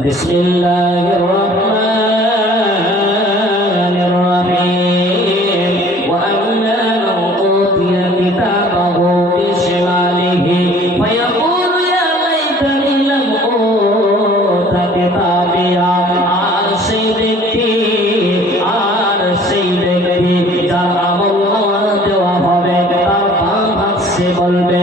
بسم الله الرحمن الرحيم وأما من أوتي كتابه بشماله فيقول يا ليتني لم أوت كتابيا আর সেই ব্যক্তি আর সেই ব্যক্তি যার আমল নামা দেওয়া হবে তার বাম হাত সে বলবে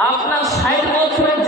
আপনার ষাট বছরের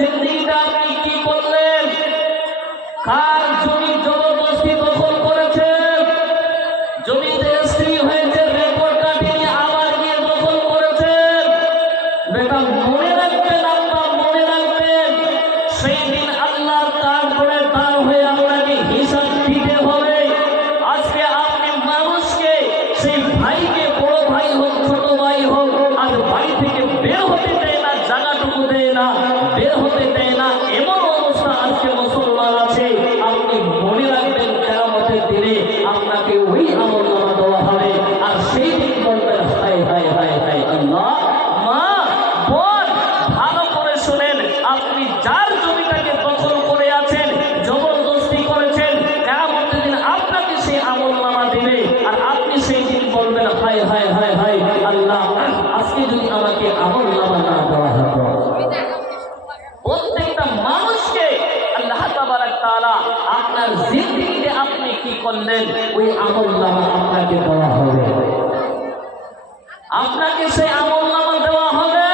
করলেন ওই আমল নামা আপনাকে দেওয়া হবে। আপনাকে সেই আমল নামা দেওয়া হবে।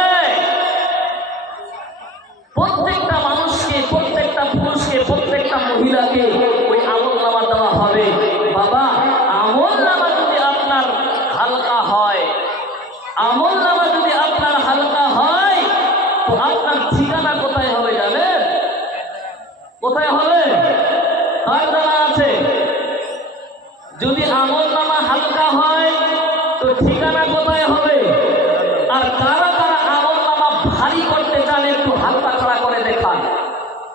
প্রত্যেকটা মানুষকে, প্রত্যেকটা পুরুষকে, প্রত্যেকটা মহিলাকে ওই আমল নামা দেওয়া হবে। বাবা, আমল নামা যদি আপনার হালকা হয়, আমল নামা যদি আপনার হালকা হয়, তো আপনার ঠিকানা কোথায় হবে জানেন? কোথায় হবে? কার জানা আছে? যদি আমল নামা হালকা হয়, তো ঠিকানা কোথায় হবে? আর কারা কারা আমল নামা ভারী করতে চান, একটু হাতটা খাড়া করে দেখান।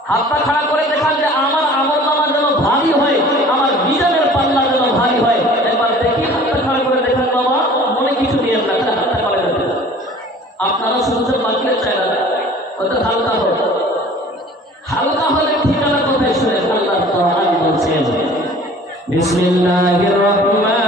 হাতটা খাড়া করে দেখান যে আমার আমল নামা যেন ভারী হয়, আমার বিজানের পাল্লা যেন ভারী হয়। একবার দেখি হাতটা খাড়া করে দেখান বাবা, মনে কিছু নিয়ে না হাতটা করে দেখান আপনারা শুনছেন বাকিরা চাই না ওদের হালকা হোক হালকা হলে ঠিকানা কোথায় শুনে বিসমিল্লাহির রহমানির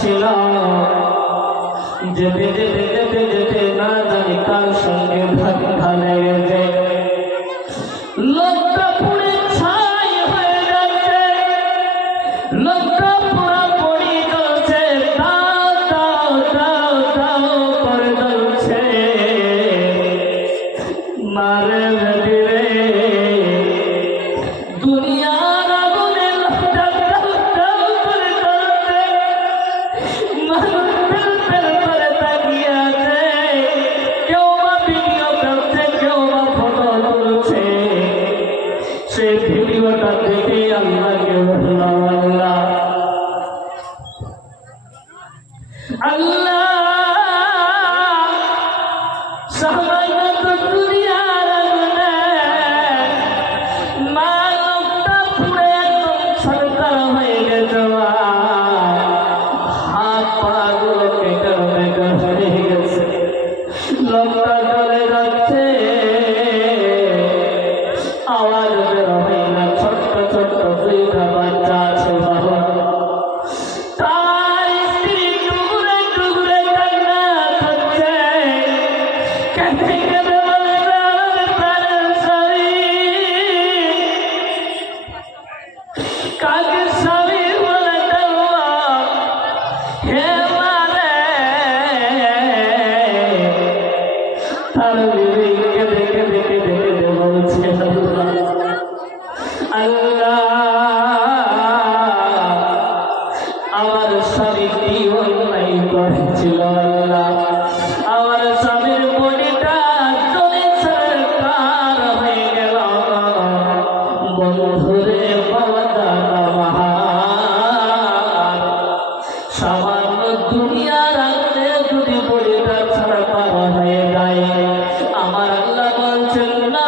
নিয়ে যাচ্ছিল যেতে যেতে যেতে যেতে না জানি কার সঙ্গে ধাক্কা ছাই হয়ে যাচ্ছে। লোকটা পুরা ভেদিরে দুনিয়ার দুনিয়ার আগুনে যদি বডিটা ছাড়া পাওয়া হয়ে যায় আমার আল্লাহ বলছেন না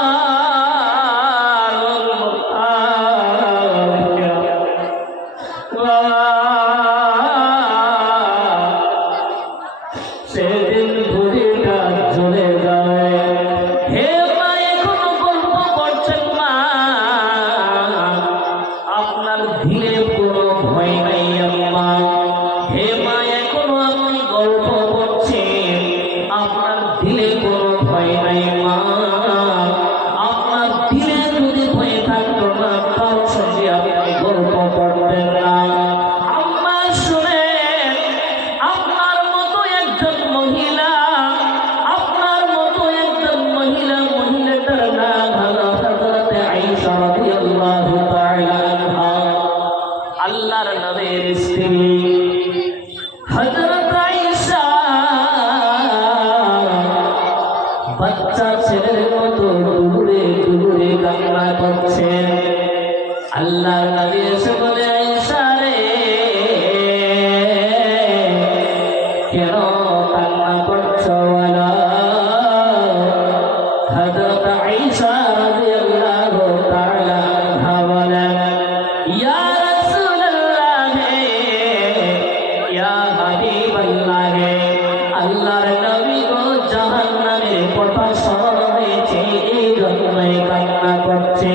এই কান্না করছে।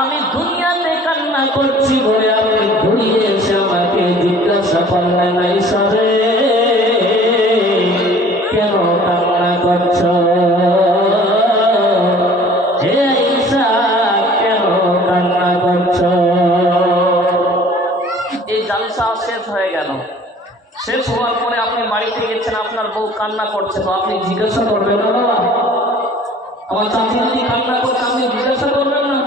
আমি দুনিয়াতে কান্না করছি বলে আপনি ঘুরিয়ে আমাকে জিজ্ঞাসা করলেন আয়েশা রে কেন কান্না করছ? হে আয়েশা কেন কান্না করছ? এই জালসা শেষ হয়ে গেল। শেষ হওয়ার পরে আপনি বাড়িতে গেছেন, আপনার বউ কান্না করছে, তো আপনি জিজ্ঞাসা করবেন না আমার চাচি যদি কান্না করছে? আপনি জিজ্ঞাসা করবেন না।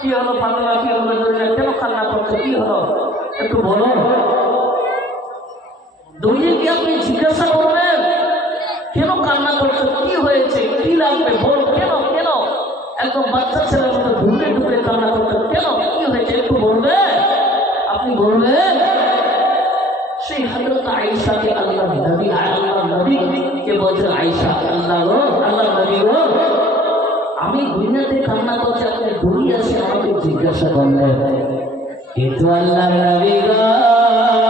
কি হলো ফাতেমা, কি হলো কেন কান্না করছে? কি হলো? একটু বলো। দৌড়িয়ে কি আপনি জিজ্ঞাসা করবেন, কেন কান্না করছ? কি হয়েছে? কি লাগবে? বল, কেন কেন? একদম বাচ্চা ছেলের মতো ঢুকে ঢুকে কান্না করছ, কেন? কি হয়েছে? একটু বলবে? আপনি বলবেন সেই হজরত আয়েশাকে আল্লাহ নবী আল্লাহ নবী কে বলছেন আয়েশা, আল্লাহ গো আল্লাহ নবী গো। আমি দুনিয়াতে কান্না করছি, আপনি দুনিয়া সে আমাকে জিজ্ঞাসা করলেন কিন্তু আল্লাহ নবী গো।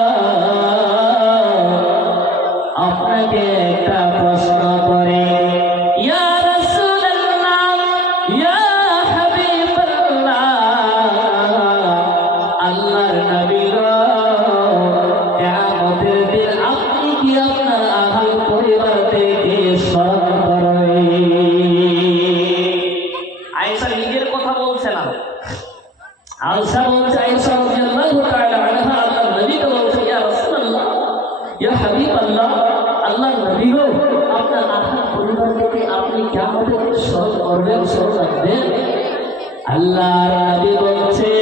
আয়েশা নিজের কথা বলছে না। আয়েশা বলছে, আয়েশা রাদিয়াল্লাহু তাআলা আনহা আল্লাহর নবীকে বলছে, ইয়া রাসূলুল্লাহ, ইয়া হাবিবাল্লাহ, আল্লাহর নবী গো, আপনার আহল পরিবার থেকে আপনি কিয়ামতের দিন করবেন স্মরণ রাখবেন আল্লাহর নবী বলছে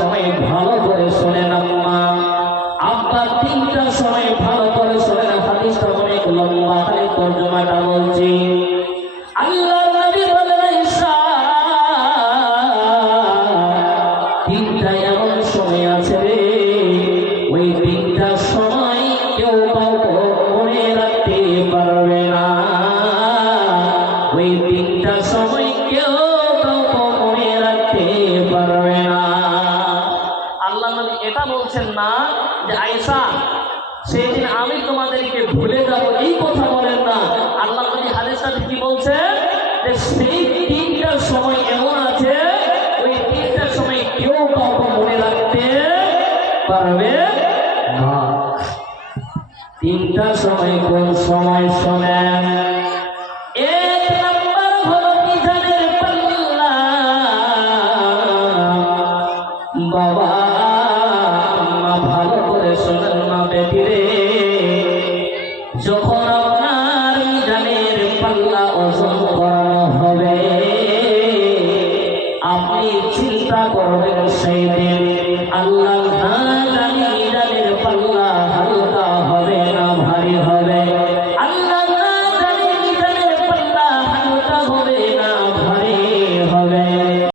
সময় ভালো করে শোনেন আম্মা। আব্বা তিনটা সময় ভালো করে শোনেন, হাদিসটা অনেক লম্বা, তাহলে তর্জমাটা বলছি। আল্লাহ নবী বলেন তিনটা এমন সময় আছে রে, ওই তিনটা সময় কেউ কাউকে মনে রাখতে পারবে না। সেই তিনটা সময় এমন আছে, ওই তিনটা সময় পারবে না। তিনটা সময় কোন সময় শোনেন